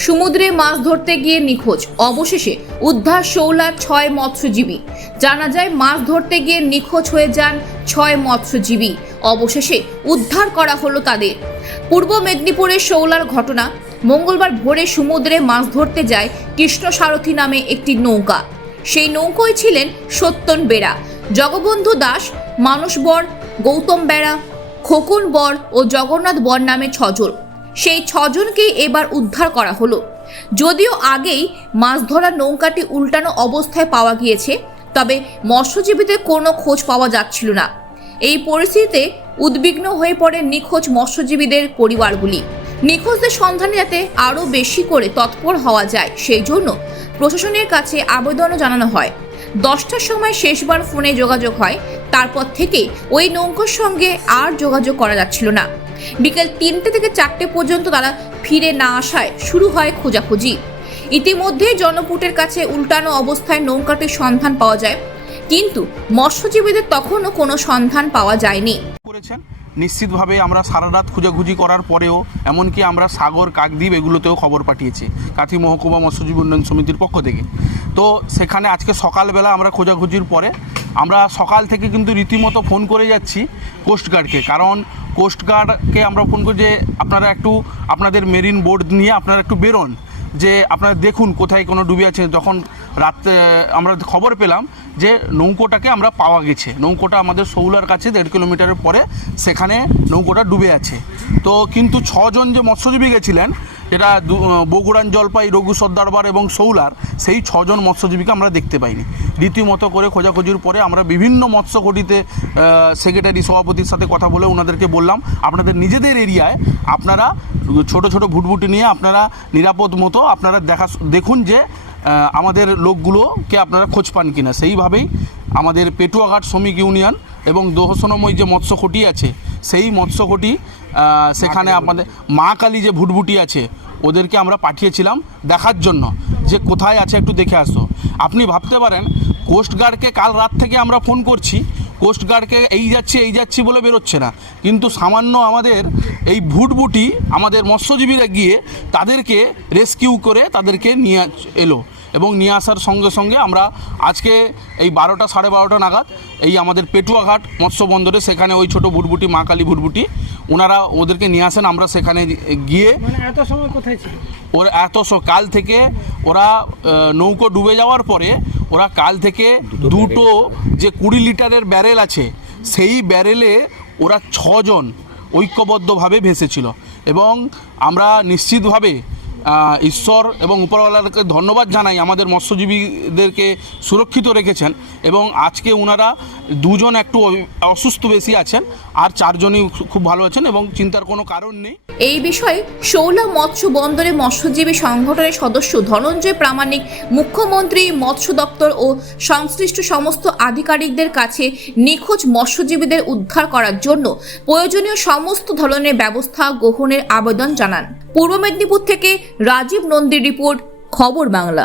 সমুদ্রে মাছ ধরতে গিয়ে নিখোঁজ। অবশেষে উদ্ধার শৌলার ছয় মৎস্যজীবী। জানা যায়, মাছ ধরতে গিয়ে নিখোঁজ হয়ে যান ছয় মৎস্যজীবী। অবশেষে উদ্ধার করা হলো তাদের। পূর্ব মেদিনীপুরের শৌলার ঘটনা। মঙ্গলবার ভোরে সমুদ্রে মাছ ধরতে যায় কৃষ্ণ সারথী নামে একটি নৌকা। সেই নৌকোয় ছিলেন সত্যন বেড়া, জগবন্ধু দাস মানুষ বর, গৌতম বেড়া, খোকন বর ও জগন্নাথ বর নামে ছজন। সেই ছজনকেই এবার উদ্ধার করা হলো। যদিও আগেই মাছ ধরার নৌকাটি উল্টানো অবস্থায় পাওয়া গিয়েছে, তবে মৎস্যজীবীদের কোনো খোঁজ পাওয়া যাচ্ছিল না। এই পরিস্থিতিতে উদ্বিগ্ন হয়ে পড়ে নিখোঁজ মৎস্যজীবীদের পরিবারগুলি। নিখোঁজদের সন্ধানে যাতে আরও বেশি করে তৎপর হওয়া যায়, সেই জন্য প্রশাসনের কাছে আবেদনও জানানো হয়। দশটার সময় শেষবার ফোনে যোগাযোগ হয়, তারপর থেকে ওই নৌকার সঙ্গে আর যোগাযোগ করা যাচ্ছিল না। বিকেল তিনটে থেকে চারটে পর্যন্ত তারা ফিরে না আসায় শুরু হয় খোঁজাখুঁজি। ইতিমধ্যে জনপুটের কাছে উল্টানো অবস্থায় নৌকাটির সন্ধান পাওয়া যায়। কিন্তু মৎস্যজীবীদের তখনও কোনো সন্ধান পাওয়া যায়নি। করেছেন। নিশ্চিতভাবে আমরা সারা রাত খুঁজাখুঁজি করার পরেও, এমনকি আমরা সাগর, কাকদ্বীপ এগুলোতেও খবর পাঠিয়েছি, কাঁথি মহকুমা মৎস্যজীবী উন্নয়ন সমিতির পক্ষ থেকে। তো সেখানে আজকে সকালবেলা আমরা খোঁজাখুঁজির পরে আমরা সকাল থেকে কিন্তু রীতিমতো ফোন করে যাচ্ছি কোস্টগার্ডকে, কারণ কোস্টগার্ডকে আমরা ফোন করি যে আপনারা একটু আপনাদের মেরিন বোর্ড নিয়ে আপনারা একটু বেরোন, যে আপনারা দেখুন কোথায় কোনো ডুবে আছে। যখন রাত্রে, আমরা খবর পেলাম যে নৌকোটাকে আমরা পাওয়া গেছে। নৌকোটা আমাদের সৌলার কাছে, দেড় কিলোমিটারের পরে সেখানে নৌকোটা ডুবে আছে। তো কিন্তু ছজন যে মৎস্যজীবী গেছিলেন যেটা বগুড়ান জলপাই, রঘু সর্দারবার এবং সৌলার, সেই ছজন মৎস্যজীবীকে আমরা দেখতে পাইনি। রীতিমতো করে খোঁজাখুঁজির পরে আমরা বিভিন্ন মৎস্যঘটিতে সেক্রেটারি সভাপতির সাথে কথা বলে ওনাদেরকে বললাম, আপনাদের নিজেদের এরিয়ায় আপনারা ছোট ছোট ভুটভুটি নিয়ে আপনারা নিরাপদ মতো আপনারা দেখা, দেখুন যে আমাদের লোকগুলোকে আপনারা খোঁজ পান কিনা। সেইভাবেই আমাদের পেটুয়াঘাট শ্রমিক ইউনিয়ন এবং দোহসনময় যে মৎস্যকটি আছে সেই মৎস্যকটি সেখানে আমাদের মা কালী যে ভুটভুটি আছে ওদেরকে আমরা পাঠিয়েছিলাম দেখার জন্য যে কোথায় আছে একটু দেখে আসো। আপনি ভাবতে পারেন কোস্টগার্ডকে কাল রাত থেকে আমরা ফোন করছি কোস্টগার্ডকে এই যাচ্ছি এই যাচ্ছি বলে বেরোচ্ছে না। কিন্তু সামান্য আমাদের এই ভুটভুটি আমাদের মৎস্যজীবীরা গিয়ে তাদেরকে রেস্কিউ করে তাদেরকে নিয়ে এলো এবং নিয়ে আসার সঙ্গে সঙ্গে আমরা আজকে এই বারোটা সাড়ে বারোটা নাগাদ এই আমাদের পেটুয়াঘাট মৎস্য বন্দরে সেখানে ওই ছোটো ভুটভুটি মা কালী ভুটভুটি ওনারা ওদেরকে নিয়ে আসেন আমরা সেখানে গিয়ে মানে এত সময় কোথায় ছিল? ওর এত কাল থেকে ওরা নৌকো ডুবে যাওয়ার পরে ওরা কাল থেকে দুটো যে কুড়ি লিটারের ব্যারেল আছে সেই ব্যারেলে ওরা ছজন ঐক্যবদ্ধভাবে ভেসেছিল। এবং আমরা নিশ্চিতভাবে ঈশ্বর এবং উপরওয়ালাকে ধন্যবাদ জানাই আমাদের মৎস্যজীবীদেরকে সুরক্ষিত রেখেছেন এবং আজকে ওনারা দুজন একটু অসুস্থ বেশি আছেন আর চারজনই খুব ভালো আছেন এবং চিন্তার কোনো কারণ নেই। এই বিষয়ে শৌলা মৎস্য বন্দরে মৎস্যজীবী সংগঠনের সদস্য ধনঞ্জয় প্রামাণিক, মুখ্যমন্ত্রী, মৎস্য দপ্তর ও সংশ্লিষ্ট সমস্ত আধিকারিকদের কাছে নিখোঁজ মৎস্যজীবীদের উদ্ধার করার জন্য প্রয়োজনীয় সমস্ত ধরনের ব্যবস্থা গ্রহণের আবেদন জানান। পূর্ব মেদিনীপুর থেকে রাজীব নন্দীর রিপোর্ট খবর বাংলা।